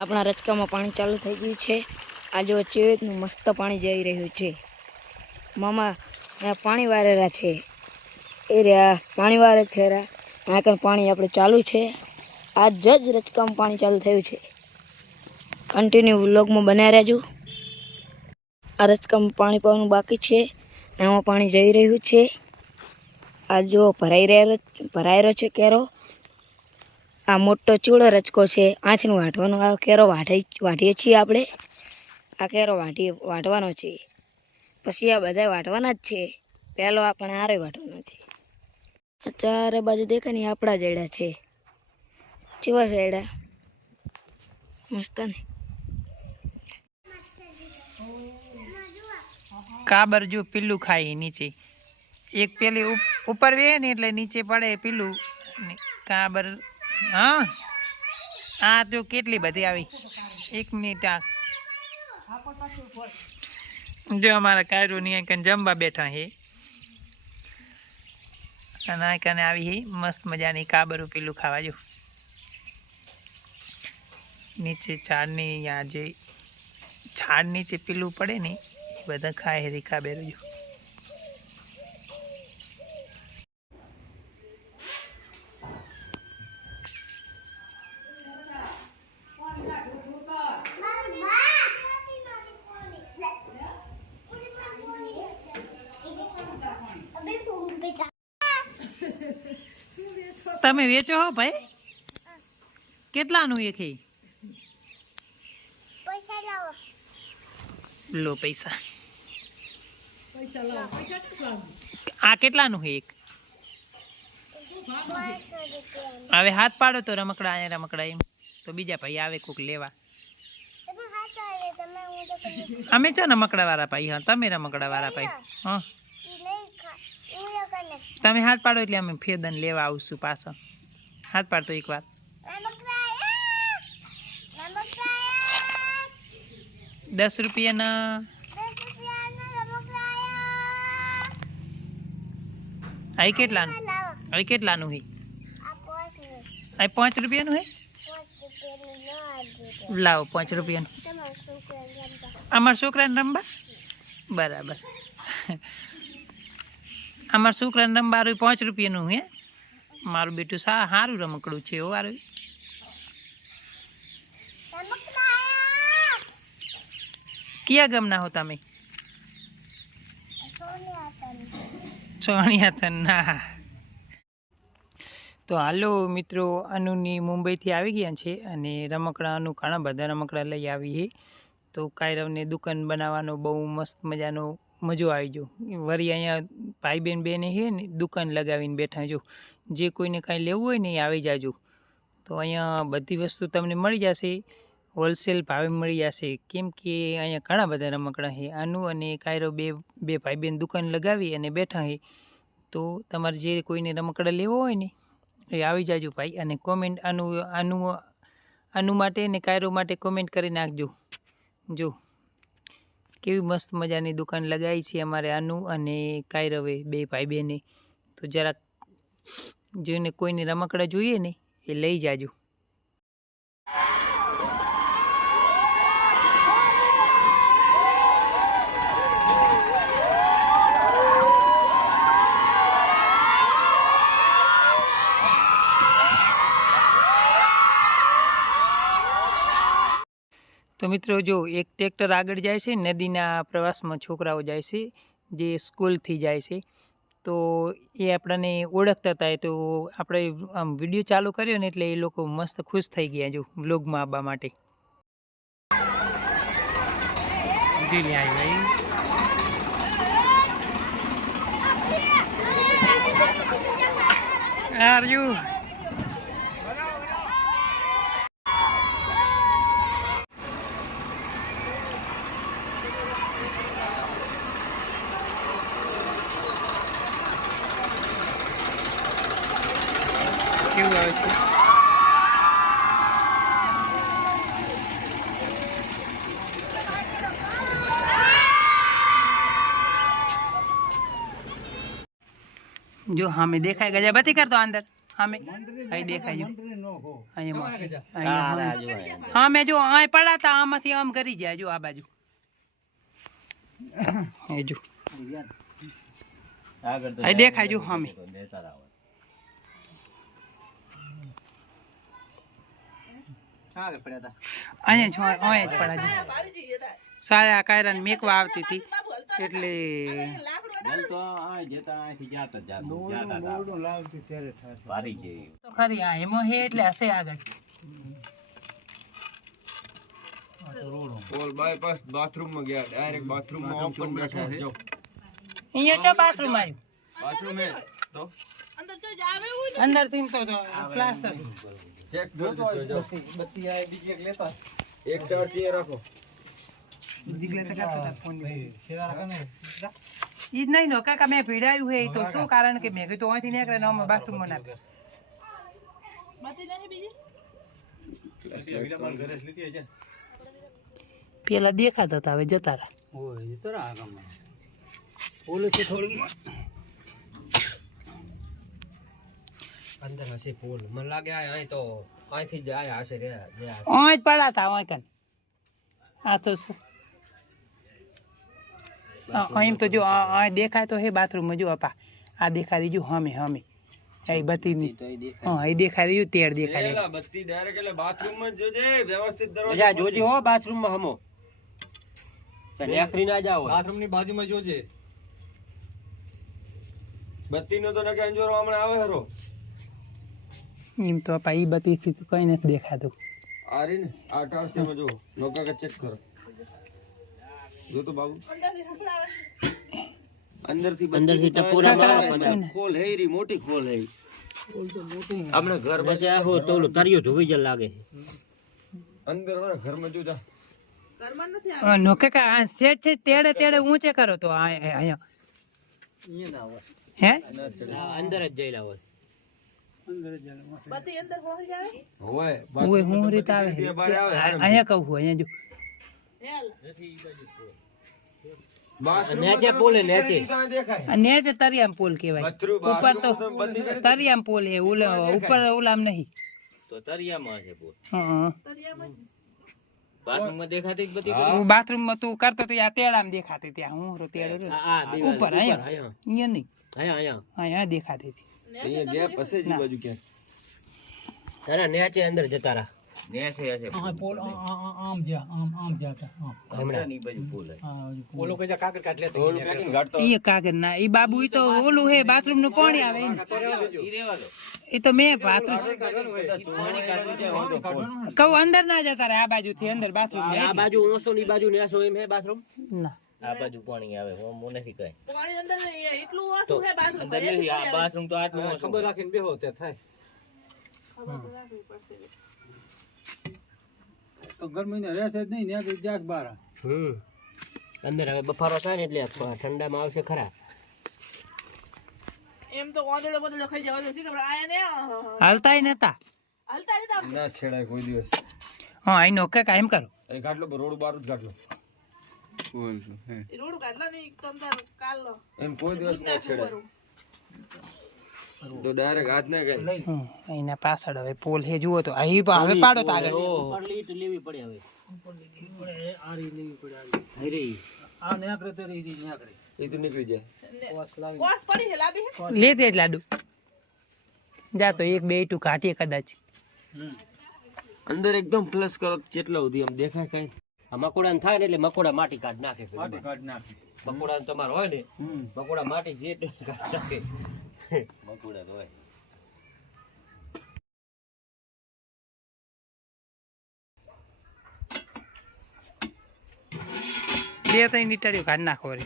આપણા રચકામાં પાણી ચાલુ થઈ ગયું છે. આ જો ચેવેતનું મસ્ત પાણી જઈ રહ્યું છે. મામા પાણી વારેલા છે. એ રહ્યા પાણી વારે છે આગળ પાણી આપણે ચાલુ છે. આ જ રચકામાં પાણી ચાલુ થયું છે. કન્ટિન્યુ વ્લોગમાં બનાવી રહેજો. આ રચકામાં પાણી પાવાનું બાકી છે. એમાં પાણી જઈ રહ્યું છે. આ ભરાઈ રહેલો ભરાયેલો છે કેરો આ મોટો ચૂડો રચકો છે. આંચનું વાટવાનો આ કેરો વાટી વાટીએ છીએ આપણે. આ કેરો વાટી વાટવાનો છે. પછી આ બધા વાટવાના જ છે. પહેલો આપણે આરે વાટવાનો છે. આ ચારે બાજુ દેખાય ને આપણા જડ્યા છે. કેવા જડ્યા મસ્ત ને કાબર જો પીલું ખાય નીચે. એક પેલી ઉપ- ઉપર વે ને એટલે નીચે પડે પીલું કાબર હા? આ તો કેટલી બધી આવી. એક મિનિટ આ. જો અમારા કાયરો ની અહીં જમવા બેઠા હે. અને આ આવી હે મસ્ત મજાની કાબરું પીલું ખાવા જો. નીચે ઝાડની આ જે ઝાડ નીચે પીલું પડે ને એ બધા ખાય હે રીખા બેરું જો. તમે વેચો હો ભાઈ? કેટલાનું એક હે લો પૈસા. આ કેટલાનું છે એક? હવે હાથ પાડો તો રમકડા અહીંયા રમકડા એમ. તો બીજા ભાઈ આવે કોક લેવા. અમે છે રમકડા વાળા ભાઈ હા તમે રમકડા વાળા ભાઈ હા. તમે હાથ પાડો એટલે અમે ફેદન લેવા આવશું પાછો. હાથ પાડતો એક વાર દસ રૂપિયાના. અહીં કેટલાનું? અહીં કેટલાનું છે અહીં પાંચ રૂપિયાનું હે? લાવો પાંચ રૂપિયાનું. અમારા છોકરાને રમવા? બરાબર. અમારા છોકરાને રમવા હારું પાંચ રૂપિયાનું હે. મારું બેટું સા સારું રમકડું છે એવું હારું કયા ગામના હો તમે? સોનિયા ના તો હાલો મિત્રો, અનુની મુંબઈથી આવી ગયા છે અને રમકડાનું ઘણા બધા રમકડા લઈ આવી છે તો કાયરવને દુકાન બનાવવાનો બહુ મસ્ત મજાનો મજો આવી જો વળી અહીંયા ભાઈ બેન બેને છે ને દુકાન લગાવીને બેઠા જો. જે કોઈને કાંઈ લેવું હોય ને એ આવી જાજો. તો અહીંયા બધી વસ્તુ તમને મળી જશે. હોલસેલ ભાવે મળી જશે. કેમ કે અહીંયા ઘણા બધા રમકડા છે આનું અને કાયરો બે બે ભાઈ બેન દુકાન લગાવી અને બેઠા છે તો તમારે જે કોઈને રમકડા લેવો હોય ને એ આવી જાજો ભાઈ. અને કોમેન્ટ આનું આનું આનું માટે ને કાયરો માટે કોમેન્ટ કરી નાખજો. જો. કેવી મસ્ત મજાની દુકાન લગાવી છે અમારે આનું અને કાયરવે બે ભાઈ બેને. તો જરાક જોઈને કોઈને રમકડા જોઈએ ને એ લઈ જાજો. તો મિત્રો જો એક ટ્રેક્ટર આગળ જાય છે નદીના પ્રવાસમાં છોકરાઓ જાય છે જે સ્કૂલથી જાય છે તો એ આપણને ઓળખતા હતા. તો આપણે આમ વીડિયો ચાલુ કર્યો ને એટલે એ લોકો મસ્ત ખુશ થઈ ગયા જો વ્લોગમાં આવવા માટે. Are લે આવી ભાઈ આર યુ કેવું આવે છે? જો હામે દેખાય ગજા બતી કરતો અંદર. હામે. અહીં દેખાય જો. અહીંયા અહીંયા હા. જો અહીં પડાતા તા આમાંથી આમ કરી જાય. જો આ બાજુ. એ જો. અહીં દેખાય જો સામે અહીંયા જો અહીંયા જ પડ્યા જો સારા કાયરાને મેકવા આવતી હતી. એટલે તો ખરી આ એમાં હે એટલે હશે આગળ. ઓલ બાયપાસ બાથરૂમ ગયા ડાયરેક્ટ બાથરૂમમાં ઓપન બેઠા છે. જો અહીંયા ચો બાથરૂમ આવ્યું? બાથરૂમ હે તો? અંદરથી તો પ્લાસ્ટર ચેક કરજો જો. બત્તી આ બીજી એક લેતા. એક ચાર ત્યાં રાખો. ઈ જ નહીં નો કાકા મેં ભીડાયું હે ઈ તો શું કારણ કે મેં કીધું અહીંથી નીકળે ને અમે બાથરૂમમાં નાખે. પેલા દેખાતા હતા હવે જતા રહ્યા અંદર હશે ફૂલ. મને લાગે આ અહીં તો અહીંથી જ આયા હશે રે અહીં જ પડ્યા હતા અહીં કન. આ તો અહીં તો જો આ આ દેખાય તો હે બાથરૂમમાં જો અપા આ દેખાય રહ્યું હમે હમે. એ ની હા એ દેખાય રહ્યું તેર દેખાય રહ્યું. બત્તી ડાયરેક્ટ એટલે બાથરૂમમાં જોજે વ્યવસ્થિત દરવાજો જોજી હો બાથરૂમમાં હમો નેખરી ના જાવ બાથરૂમની બાજુમાં જોજે. બત્તી નો તો નકે અંજોરો હમણાં આવે હરો. એમ તો આપા ઈ બતીથી તો કઈ નથી દેખાતું. આ ને આ છે જો નોકા કે ચેક કરો. જો તો બાબુ. અંદરથી અંદરથી ટપોરા કાંઈ મારે ના પણ. આવે. ખોલ હે રી મોટી ખોલ હે. ઘર બચે આખો તોલું તરિયો ધોવી જ લાગે. અંદર વાળા ઘરમાં જો જા. અ, નો કાકા આ સેજ છે? તેડે તેડે ઊંચે કરો તો અહીંયા. હે? અંદર જ જઈ લાવો. હોય ઓય હું રીતે આવે બે બારે આવે અહીંયા કહું છું અહીંયા જો. નેચે પોલે નેચે. કાંઈ દેખાય. આ નેચે તરિયામ પોલ કહેવાય. ઉપર તો બાથરૂમ બત્તી કરી તરિયામ પોલ હે ઓલા ઉપર ઓલામ નહીં. તો તરિયામાં છે પોલ. હા બાથરૂમમાં દેખાતી બધી બાથરૂમમાં તું કરતો તો આ તેડામ દેખાતી ત્યાં હું તેડો ઉપર અહીંયા? અહીંયા. અહીંયા નહીં. અહીંયા અહીંયા. અહીંયા દેખાતી હતી. અહીંયા ગેપ હશે જ બાજુ ક્યાંક. તારા નેચે અંદર જતા રહા. નેચે હશે. પોલ આમ જા આમ આમ જાતા હમણાં. ની બાજુ પોલ ઓલું પેકિંગ ઘાટતો. એ કાગળ ના એ બાબુ ઈ તો ઓલું હે બાથરૂમનું પાણી આવે. ઈ રેવા દો. એ તો મેં બાથરૂમ કહું અંદર ના જતા રહે આ બાજુ થી અંદર બાથરૂમ આ બાજુ ઓસો ની બાજુ નેસો એમ હે બાથરૂમ? ના. આ બાજુ પાણી આવે હું હું નથી કઈ. તો અંદર નથી આ બાથરૂમ તો આટલું ઓછું ખબર રાખીને બેહો તે થાય હમ. અંદર હવે બફારો થાય ને એટલે ઠંડામાં આવશે ખરા. એમ તો વાંદડો બધો ખાઈ જવા છે ખબર? આયા ને હાલતાય નતા. હલતા નતા. ના છેડાય કોઈ દિવસ. હા અહીં નો કાકા એમ કરો. એ ગાટલો રોડ બારું જ ઘાટલો રોડ કાઢલા નહીં તમ તાર કાલ એમ કોઈ દિવસ ના છેડાય તો ડાયરેક્ટ હાથ ના ગઈ હમ, પાછળ હવે પોલ હે જુઓ તો. અહીં પણ હવે પાડો તો આગળ. ઉપર લીટ લેવી પડે હવે. અરે એ તો નીકળી. જાય. કોસ પડી છે લાબી લે દે લાડુ. જા તો એક બે ટુ કાઢીએ કદાચ. અંદર એકદમ પ્લસ કરો કેટલા જેટલા સુધી આમ દેખાય કઈ. આ મકોડા થાય ને એટલે મકોડા માટી કાઢ નાખે માટી કાઢ નાખે. મકોડા તમારે હોય ને મકોડા માટી જે કાઢ નાખે. મકોડા તો હોય. બે ત્રણ લીટરીઓ કાઢ નાખો રે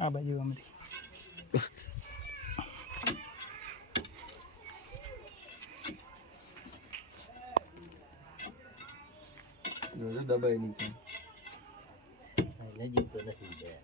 આ બાજુ અમારી જોજો દબાઈ નીચે નજીક તો નથી ગયા.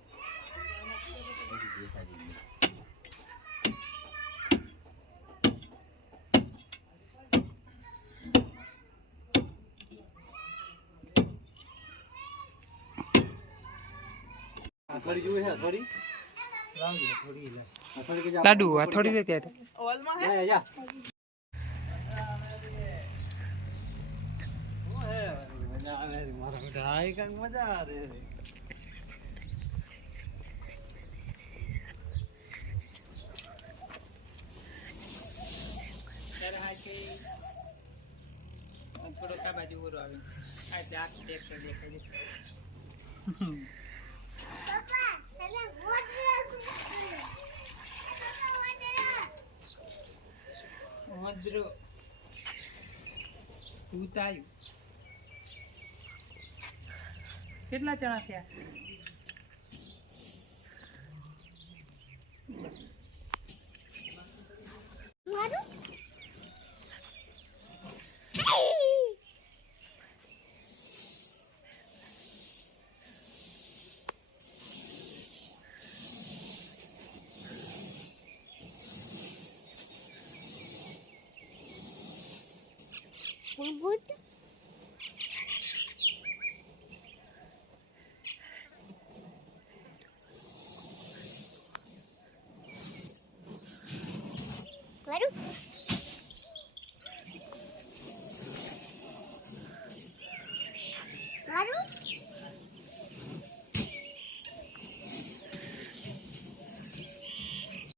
લાડુ હથોડી દે ત્યાં હોલમાં હે થોડોક આ બાજુ ઓરો આવે આ જાત દેખ દેખાય વદ્રો કેટલા ચણા થયા? મારું